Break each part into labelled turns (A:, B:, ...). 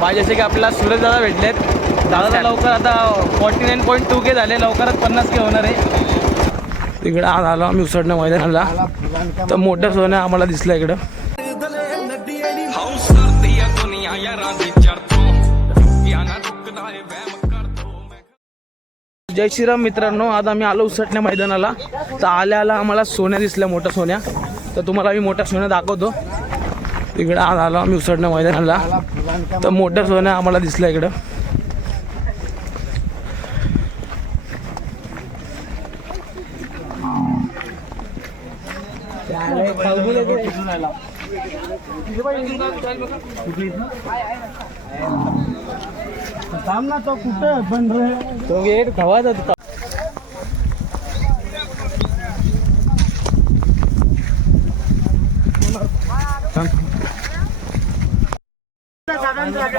A: पाहिजे जसे की आपल्याला सूरजदादा भेटलेत. दादा लवकर आता forty nine point two K झाले लवकरच पन्नास के होणार आहे. तिकडे आज आलो आम्ही उसडण्या मैदानाला. तर मोठ्या सोनं आम्हाला दिसलं इकडं. जय श्रीराम मित्रांनो आज आम्ही आलो उसटण्या मैदानाला. तर आल्या आला आम्हाला सोन्या दिसल्या मोठ्या सोन्या. तर तुम्हाला आम्ही मोठ्या सोन्या दाखवतो. इकडं आज आलो आम्ही उसडणं मैदानाला. तर मोठ्या सोनं आम्हाला दिसला इकडं.
B: सामना तो कुठं बंद रे
A: तो गेट खवा खवाचा होता.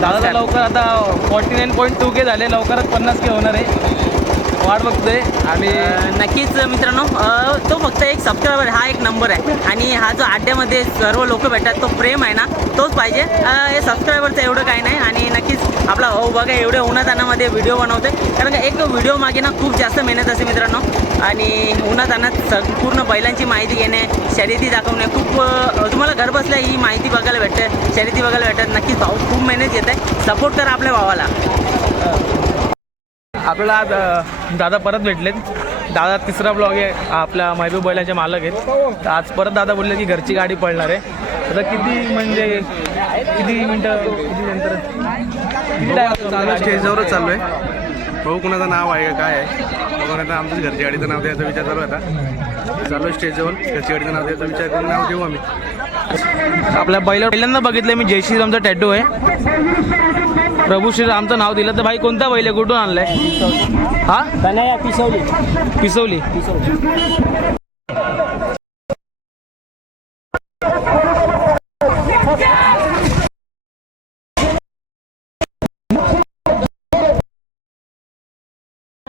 A: दादा लवकर आता forty nine point two K झाले लवकरच पन्नास के होणार आहे. वाट बघतोय. आणि
C: नक्कीच मित्रांनो तो फक्त एक सबस्क्रायबर हा एक नंबर आहे. आणि हा जो अड्ड्यामध्ये सर्व लोक भेटतात तो प्रेम आहे ना तोच पाहिजे. हे सबस्क्रायबरचं एवढं काही नाही. आणि नक्कीच आपला बघा एवढ्या उन्हातानामध्ये व्हिडिओ बनवतोय. कारण का एक व्हिडिओ मागे ना खूप जास्त मेहनत असते मित्रांनो. आणि उन्हातानात संपूर्ण बैलांची माहिती घेणे शर्यती दाखवणे खूप तुम्हाला घर बसल्या ही माहिती बघायला भेटते शर्यती बघायला भेटतात. नक्कीच भाऊ खूप मेहनत घेत आहे. सपोर्ट करा आपल्या भावाला.
A: आपल्याला दादा परत भेटलेत. दादा तिसरा ब्लॉग आहे आपल्या महबूब बैलाचे मालक आहेत. तर आज परत दादा बोलले की घरची गाडी पळणार आहे. आता किती म्हणजे किती मिनटं किती नंतर?
D: स्टेजवरच चालू आहे. भाऊ कुणाचं नाव आहे का काय आहे? बघून आता आमच्याच घरची गाडीचं नाव द्यायचा विचार चालू आहे आता. चालू आहे स्टेजवर घरची गाडीचं नाव द्यायचा विचार करून नाव देऊ आम्ही.
A: आपल्या बैला पहिल्यांदा बघितलं मी जय श्रीरामचा टॅटू आहे. प्रभू श्रीरामचं नाव दिलं तर भाई कोणता बैल आहे? कुठून आणलाय? हा?
B: पिसवली.
A: पिसवली.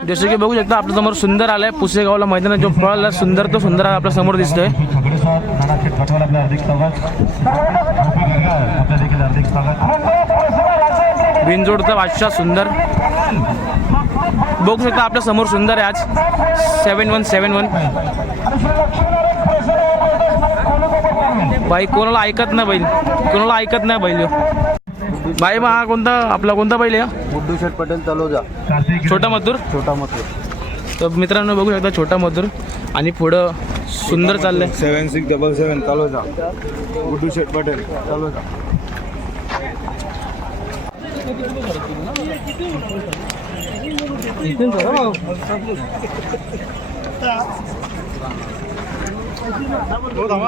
A: जसं की बघू शकता आपल्यासमोर सुंदर आलाय. पुसेगावला मैदानात जो पळाला सुंदर तो सुंदर आपल्यासमोर दिसतोय. बिनजोडचा बादशाह सुंदर. बघू शकता आपल्यासमोर सुंदर आहे आज. सेवन वन सेवन वन बाई कोणाला ऐकत नाही बैल. कोणाला ऐकत नाही बैल. बाई मग हा कोणता आपला कोणता बैल आहे?
D: गुड्डू शेठ पटेल तलोजा.
A: छोटा मजदूर?
D: छोटा मत
A: तर मित्रांनो बघू शकता छोटा मजदूर. आणि पुढं सुंदर चाललंय.
D: Seven six double seven Taloja. Guddu Sheth Patel Taloja.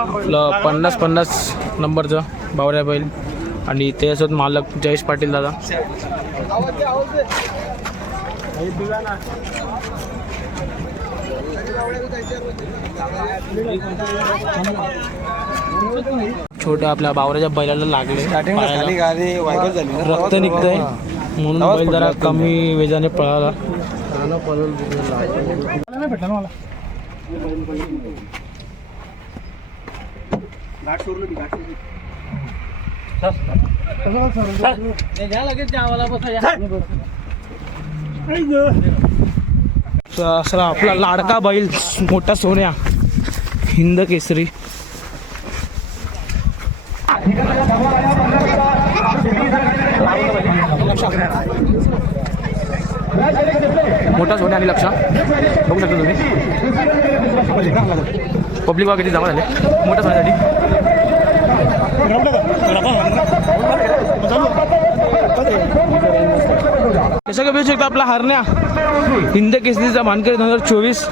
A: आपलं पन्नास पन्नास नंबरचं बावऱ्या बैल. आणि त्याच्यासोबत मालक जयेश पाटील दादा. छोट्या आपल्या बावऱ्याच्या बैलाला लागले. रक्त निघतंय. म्हणून बैल जरा कमी वेगाने पळाला. असला आपला लाडका बैल मोठा सोन्या हिंद केसरी. मोठा सोन्या आणि लक्ष. बघू शकता तुम्ही. पब्लिक वगैरे जमा झाले. मोठ्या सोन्यासाठी. काय भेटू शकतो आपला हरण्या. हिंद केसरीचा मानकरी दोन हजार चोवीस.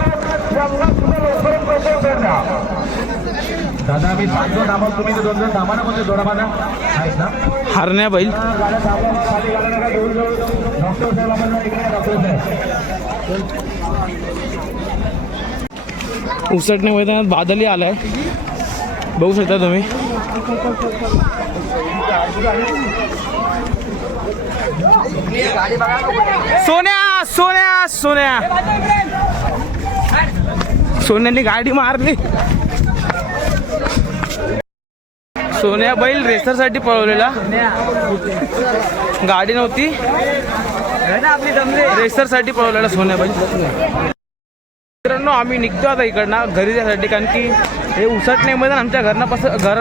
A: हरण्या बैल.
E: खाली घालू नका, दूर जाऊ. नका. डॉक्टर साहेब आपण इकडे या, डॉक्टर साहेब.
A: उसटणे मैदानात बादली आलाय. बघू शकता तुम्ही. सोन्या सोन्या सोन्या. सोन्याने गाडी मारली. सोन्या बैल रेसरसाठी पळवलेला. गाडी नव्हती. रेसरसाठी पळवलेला सोन्या बैल. मित्रांनो आम्ही निघतो आता इकडनं घरी जाण्यासाठी कारण की हे उसटणे मैदान आमच्या घरनापासून घर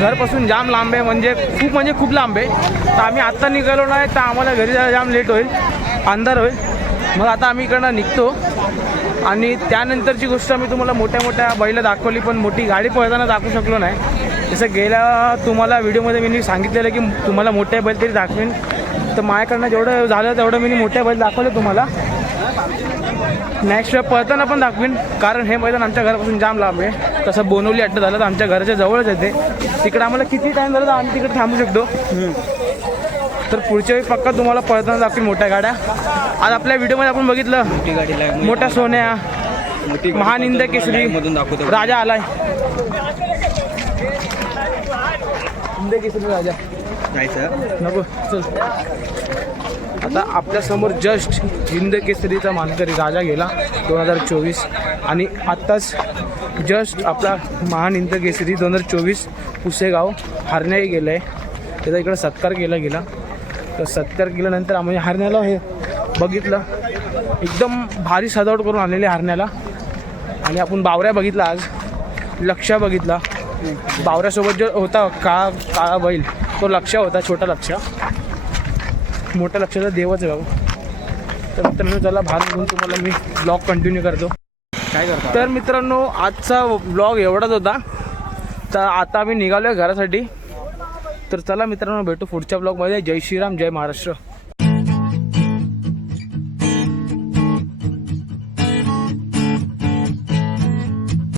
A: घरपासून जाम लांब आहे म्हणजे खूप म्हणजे खूप लांब आहे. तर आम्ही आत्ता निघालो नाही तर आम्हाला घरी जायला जाम लेट होईल अंधार होईल. मग आता आम्ही इकडनं निघतो. आणि त्यानंतरची गोष्ट आम्ही तुम्हाला मोठ्या मोठ्या बैला दाखवली पण मोठी गाडी पळताना दाखवू शकलो नाही. जसं गेल्या तुम्हाला व्हिडिओमध्ये मी सांगितलेलं की तुम्हाला मोठ्या बैल तरी दाखवेन. तर माझ्याकडनं जेवढं झालं तेवढं मी मोठ्या बैल दाखवलं तुम्हाला. नेक्स्ट पळताना पण दाखवीन. कारण हे मैदान आमच्या घरापासून जाम लांब आहे. तसं बोनवली अड्डा झालं तर आमच्या घराच्या जवळच येते तिकडे आम्हाला किती टाईम झाला तर आम्ही तिकडे थांबू शकतो. तर पुढच्या वेळी पक्का तुम्हाला पळताना दाखवीन मोठ्या गाड्या. आज आपल्या व्हिडिओमध्ये आपण बघितलं. मोठ्या सोन्या महानिंद केसरी राजा आलाय. केसरी राजा. नको चल. आता आपल्यासमोर जस्ट हिंद केसरीचा मानकरी राजा गेला दोन हजार चोवीस. आणि आत्ताच जस्ट आपला महान हिंद केसरी दोन हजार चोवीस पुसेगाव हरण्याही गेलं आहे त्याचा इकडं सत्कार केला गेला. तर सत्कार केल्यानंतर आम्ही हरण्याला हे बघितलं. एकदम भारी सजावट करून आणलेली हरण्याला. आणि आपण बावऱ्या बघितला आज. लक्ष्या बघितला. बावऱ्यासोबत जो होता काळा काळा बैल तो लक्ष होता छोटा लक्ष. मोठ्या लक्षाचा देवच आहे बाबा. तर मित्रांनो चला भाग घेऊन तुम्हाला मी ब्लॉग कंटिन्यू करतो. काय करतो? तर मित्रांनो आजचा ब्लॉग एवढाच होता. तर आता आम्ही निघालो आहे घरासाठी. तर चला मित्रांनो भेटू पुढच्या ब्लॉगमध्ये जय श्रीराम जय महाराष्ट्र.